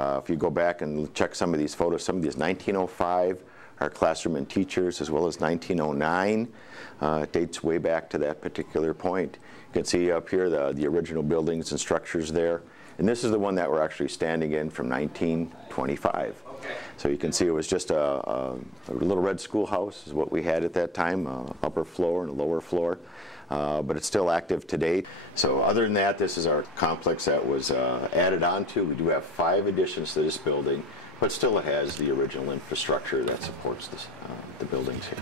If you go back and check some of these photos, some of these 1905 are classroom and teachers, as well as 1909. It dates way back to that particular point. You can see up here the original buildings and structures there. And this is the one that we're actually standing in from 1925. Okay. So you can see it was just a little red schoolhouse is what we had at that time, upper floor and a lower floor. But it's still active today. So other than that, this is our complex that was added on to. We do have 5 additions to this building, but still it has the original infrastructure that supports this, the buildings here.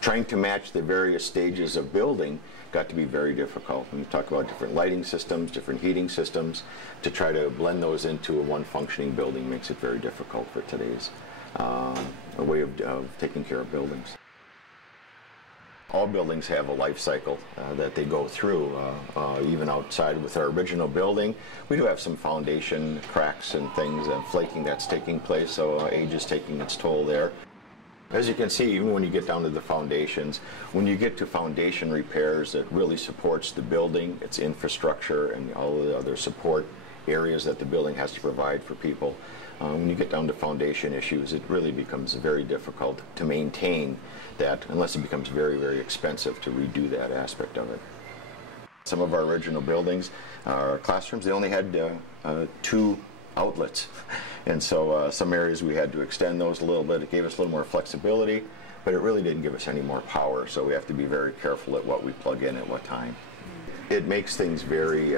Trying to match the various stages of building got to be very difficult. When you talk about different lighting systems, different heating systems, to try to blend those into a one functioning building makes it very difficult for today's way of taking care of buildings. All buildings have a life cycle that they go through, even outside with our original building. We do have some foundation cracks and things and flaking that's taking place, so age is taking its toll there. As you can see, even when you get down to the foundations, when you get to foundation repairs, it really supports the building, its infrastructure, and all the other support areas that the building has to provide for people. When you get down to foundation issues, it really becomes very difficult to maintain that unless it becomes very, very expensive to redo that aspect of it. Some of our original buildings, our classrooms, they only had 2 outlets. And so some areas we had to extend those a little bit. It gave us a little more flexibility, but it really didn't give us any more power. So we have to be very careful at what we plug in at what time. It makes things very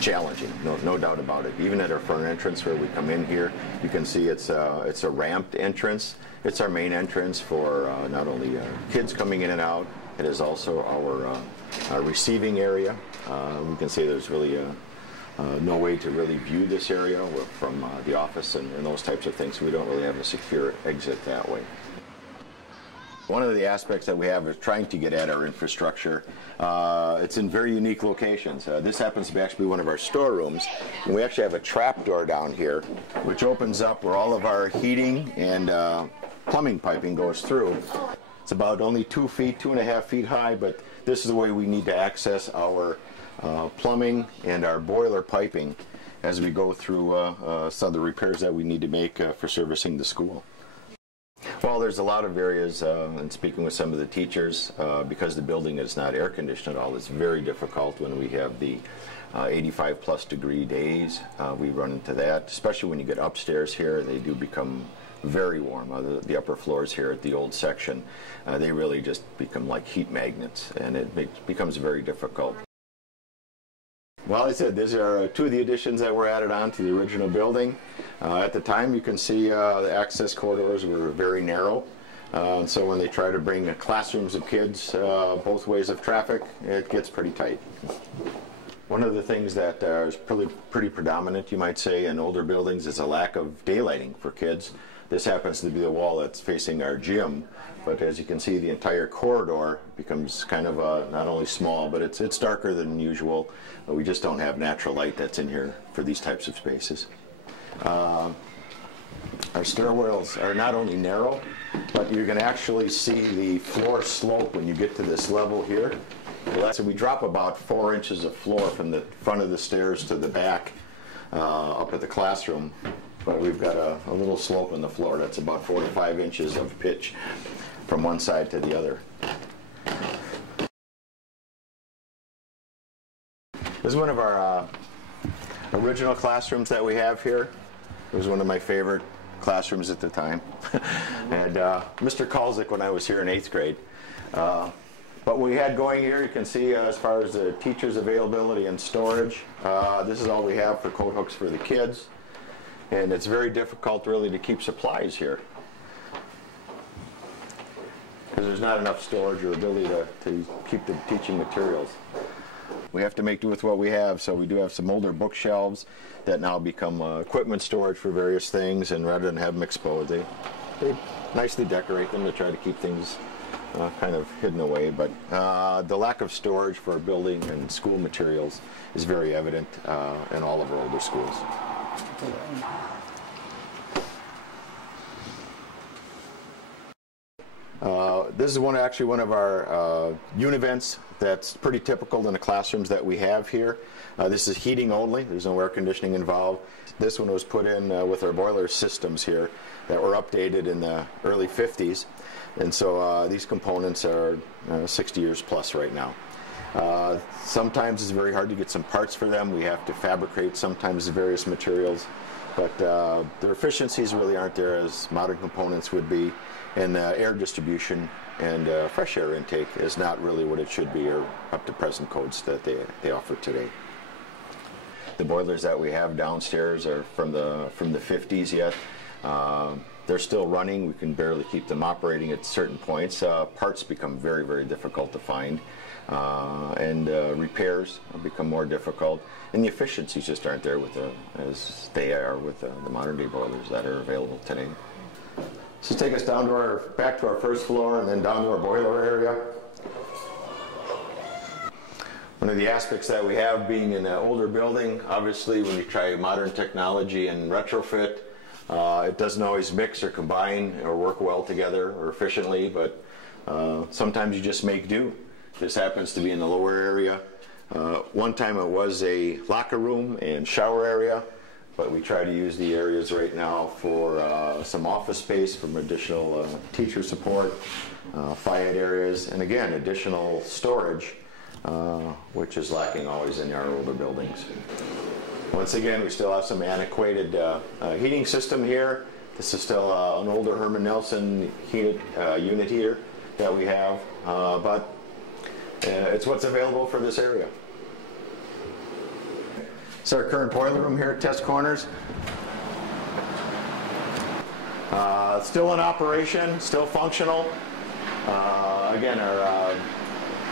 challenging, no doubt about it. Even at our front entrance where we come in here, you can see it's a ramped entrance. It's our main entrance for not only kids coming in and out, it is also our receiving area. We can say there's really no way to really view this area from the office and those types of things, so we don't really have a secure exit that way. One of the aspects that we have is trying to get at our infrastructure. It's in very unique locations. This happens to be actually one of our storerooms, and we actually have a trap door down here which opens up where all of our heating and plumbing piping goes through. It's about only 2 feet, 2.5 feet high, but this is the way we need to access our plumbing and our boiler piping as we go through some of the repairs that we need to make for servicing the school. Well, there's a lot of areas, and speaking with some of the teachers, because the building is not air conditioned at all, it's very difficult when we have the 85+ degree days. We run into that, especially when you get upstairs here. They do become very warm. The upper floors here at the old section, they really just become like heat magnets, and it becomes very difficult. Well, I said these are 2 of the additions that were added on to the original building. At the time, you can see the access corridors were very narrow. So when they try to bring classrooms of kids both ways of traffic, it gets pretty tight. One of the things that is pretty predominant, you might say, in older buildings is a lack of daylighting for kids. This happens to be the wall that's facing our gym, but as you can see, the entire corridor becomes kind of not only small, but it's darker than usual. We just don't have natural light that's in here for these types of spaces. Our stairwells are not only narrow, but you're going to actually see the floor slope when you get to this level here. So we drop about 4 inches of floor from the front of the stairs to the back up at the classroom. But we've got a little slope in the floor that's about 4 to 5 inches of pitch from one side to the other. This is one of our original classrooms that we have here. It was one of my favorite classrooms at the time. And Mr. Kalzik when I was here in 8th grade. But what we had going here, you can see as far as the teachers' availability and storage, this is all we have for coat hooks for the kids. And it's very difficult really to keep supplies here, because there's not enough storage or ability to keep the teaching materials. We have to make do with what we have, so we do have some older bookshelves that now become equipment storage for various things, and rather than have them exposed, they nicely decorate them to try to keep things kind of hidden away. But the lack of storage for building and school materials is very evident in all of our older schools. This is actually one of our univents that's pretty typical in the classrooms that we have here. This is heating only. There's no air conditioning involved. This one was put in with our boiler systems here that were updated in the early 50s. And so these components are 60 years plus right now. Sometimes it's very hard to get some parts for them. We have to fabricate sometimes the various materials. But their efficiencies really aren't there as modern components would be. And air distribution and fresh air intake is not really what it should be or up to present codes that they offer today. The boilers that we have downstairs are from the 50s yet. They're still running. We can barely keep them operating at certain points. Parts become very, very difficult to find. And repairs become more difficult. And the efficiencies just aren't there as they are with the modern day boilers that are available today. So take us down to back to our first floor and then down to our boiler area. One of the aspects that we have being in an older building, obviously when you try modern technology and retrofit, it doesn't always mix or combine or work well together or efficiently, but sometimes you just make do. This happens to be in the lower area. One time it was a locker room and shower area, but we try to use the areas right now for some office space, from additional teacher support, FIAD areas, and again, additional storage, which is lacking always in our older buildings. Once again, we still have some antiquated heating system here. This is still an older Herman Nelson heated unit here that we have, but it's what's available for this area. It's our current boiler room here at Tess Corners. Still in operation, still functional. Again, our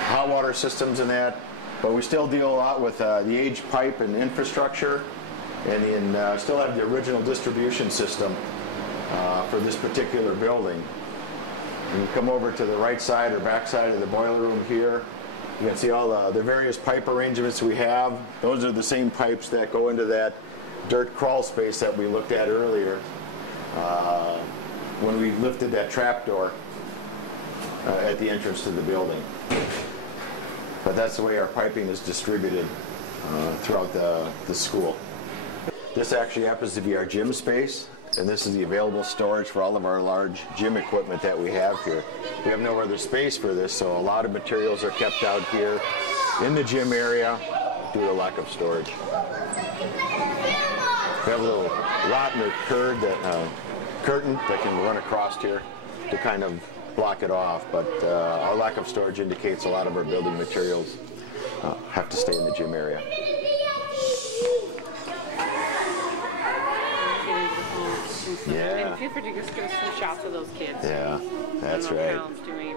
hot water systems and that, but we still deal a lot with the aged pipe and infrastructure, and still have the original distribution system for this particular building. And you come over to the right side or back side of the boiler room here. You can see all the various pipe arrangements we have. Those are the same pipes that go into that dirt crawl space that we looked at earlier when we lifted that trap door at the entrance to the building. But that's the way our piping is distributed throughout the school. This actually happens to be our gym space, and this is the available storage for all of our large gym equipment that we have here. We have no other space for this, so a lot of materials are kept out here in the gym area due to lack of storage. We have a little rotten or curtain that can run across here to kind of block it off, but our lack of storage indicates a lot of our building materials have to stay in the gym area. Yeah. And feel free to just give us some shots of those kids. Yeah, that's right.